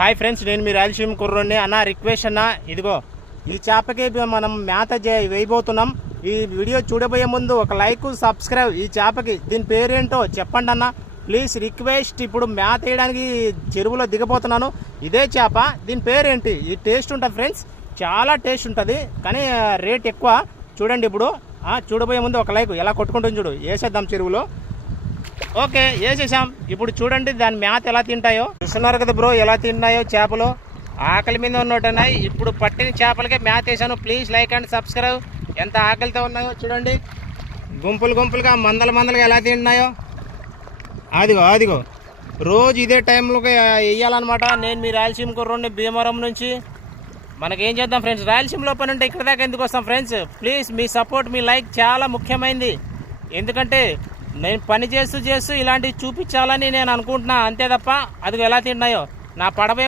Hi friends, నేను మీ రాయలసీమ కుర్రోడిని అన్న. Request అన్న, ఇదిగో ఈ చేపకి మనం మేత వేయబోతున్నాం. ఈ వీడియో చూడబోయే ముందు ఒక లైక్, సబ్స్క్రైబ్. ఈ చేపకి దీని పేరేంటో చెప్పండి అన్న, ప్లీజ్ రిక్వెస్ట్. ఇప్పుడు మేత వేయడానికి చెరువులో దిగబోతున్నాను. ఇదే చేప, దీని పేరేంటి? ఈ టేస్ట్ ఉంటుంది ఫ్రెండ్స్, చాలా టేస్ట్ ఉంటుంది, కానీ రేట్ ఎక్కువ. చూడండి, ఇప్పుడు చూడబోయే ముందు ఒక లైక్. ఎలా కొట్టుకుంటుంది చూడు. వేసేద్దాం చెరువులో. ఓకే, వేసేసాం. ఇప్పుడు చూడండి దాని మేత ఎలా తింటాయో. చూస్తున్నారు కదా బ్రో, ఎలా తిన్నాయో చేపలు. ఆకలి మీద ఉన్నట్టున్నాయి. ఇప్పుడు పట్టిన చేపలకే మేత వేసాను. Please like and subscribe. ఎంత ఆకలితో ఉన్నాయో చూడండి. గుంపులు గుంపులుగా, మందలుగా ఎలా తింటున్నాయో. అదిగో రోజు ఇదే టైంలోకి వేయాలన్నమాట. నేను మీ రాయలసీమ కుర్రోడిని, భీమవరం నుంచి. మనకేం చేద్దాం ఫ్రెండ్స్, రాయలసీమలో పని ఉంటే ఇక్కడ దాకా ఎందుకు వస్తాం friends? Please me support, me like చాలా ముఖ్యమైనది. ఎందుకంటే నేను పని చేస్తూ ఇలాంటివి చూపించాలని నేను అనుకుంటున్నా, అంతే తప్ప అది ఎలా తిన్నాయో. నా పడవ